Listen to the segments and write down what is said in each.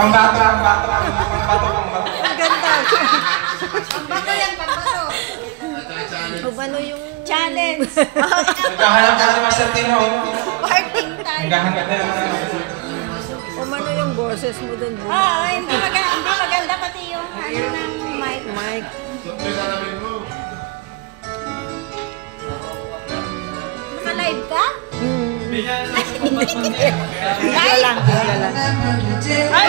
Pambato. Ang ganda. Pambato yan, pambato. Ano yung Challenge. Naghahanap ka sa Master Tino. Parting time. Naghahanap ka na. ano yung boses mo dun? Hindi maganda pati yung ano ng mic. Mic. Naka-live ka? Bigla lang. Ay,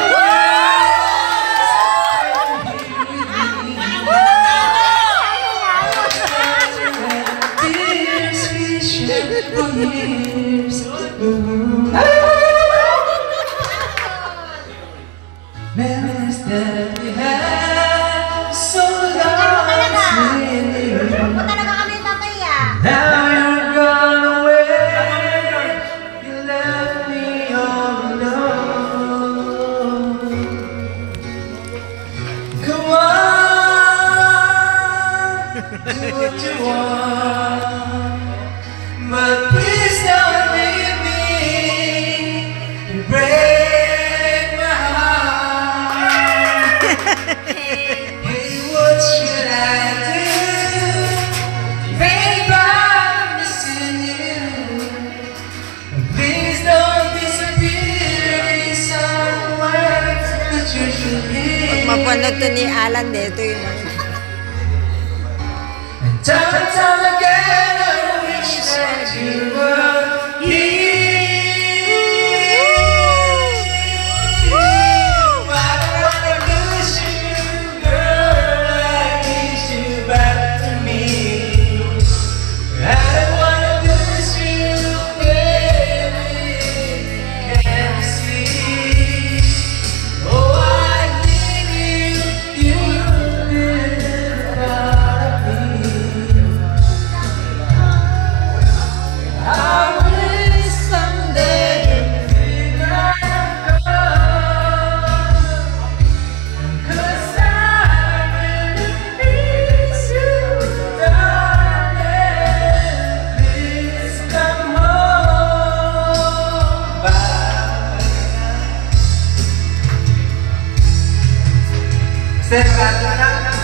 Memories that we have so long since punta na ba kami tatay now you're gone away, you left me all alone. Come on, do what you want, but please don't leave me and break my heart. Hey, what should I do? Babe, I'm missing you. Please don't disappear in somewhere that you should be. Mapanood to ni Alan dito yung And time and time again, I wish that you were here. I don't wanna lose you, girl. I need you back to me. I don't wanna lose you, baby. Can't you see? Oh, I need you. You live part of me. I wish someday you'd figure it out. 'Cause I really need you, darling. Please come home back. Step back.